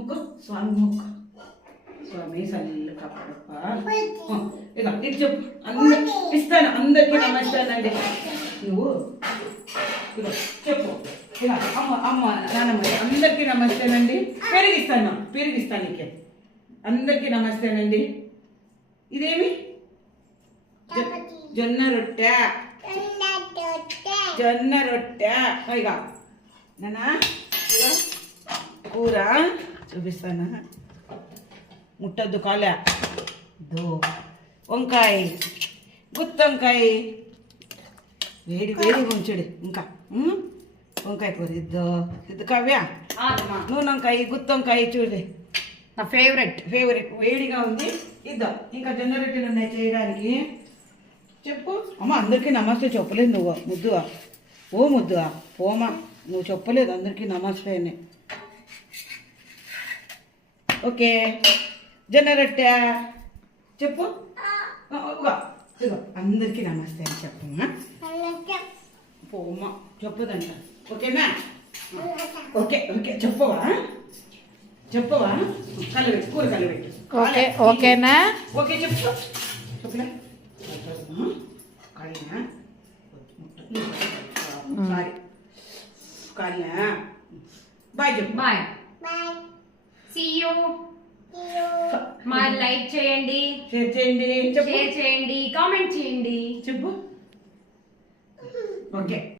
ముక్కు స్వామి ముక్కు. స్వామి సల్లు కాపాడప్ప. ఇక ఇది చెప్పు. ఇస్తాను అందరికీ నమస్తానండి. నువ్వు ఇక చెప్పు. ఇక అమ్మ అమ్మ నాన్నమ్మ అందరికీ నమస్తేనండి. పెరిగిస్తాను నీకే. అందరికీ నమస్తేనండి. ఇదేమి జొన్న రొట్టె. జొన్న రొట్టె. ఇక నానా కూర చూపిస్తాను. ముట్టద్దు కాలే. వంకాయ గుత్తొంకాయ వేడి వేడి ఉంచుడు. ఇంకా వంకాయ కూర ఇద్దు కావ్య. నూనె వంకాయ గుత్తొంకాయ చూడు నా ఫేవరెట్ వేడిగా ఉంది. ఇద్దాం. ఇంకా జొన్న రొట్టెలు ఉన్నాయి చేయడానికి. చెప్పు అమ్మ. అందరికీ నమస్తే చెప్పలేదు నువ్వు. ముద్దువా ఓ ముద్దువా పోమా. నువ్వు చెప్పలేదు అందరికీ నమస్తే అని. ఓకే జొన్న రొట్టె చెప్పు. ఇగో అందరికీ నమస్తే అని చెప్పమ్మా. పోమా చెప్పదంట. ఓకేనా? ఓకే చెప్పవా కలబెట్టు. కూర కలబెట్టు. ఓకేనా? ఓకే చెప్పు. చెప్పలే కాలినా సారీ కాలినా. బాయ్ చెప్పు. బాయ్. See you. మా లైక్ చేయండి, షేర్ చేయండి, కామెంట్ చేయండి. చెప్పు. ఓకే.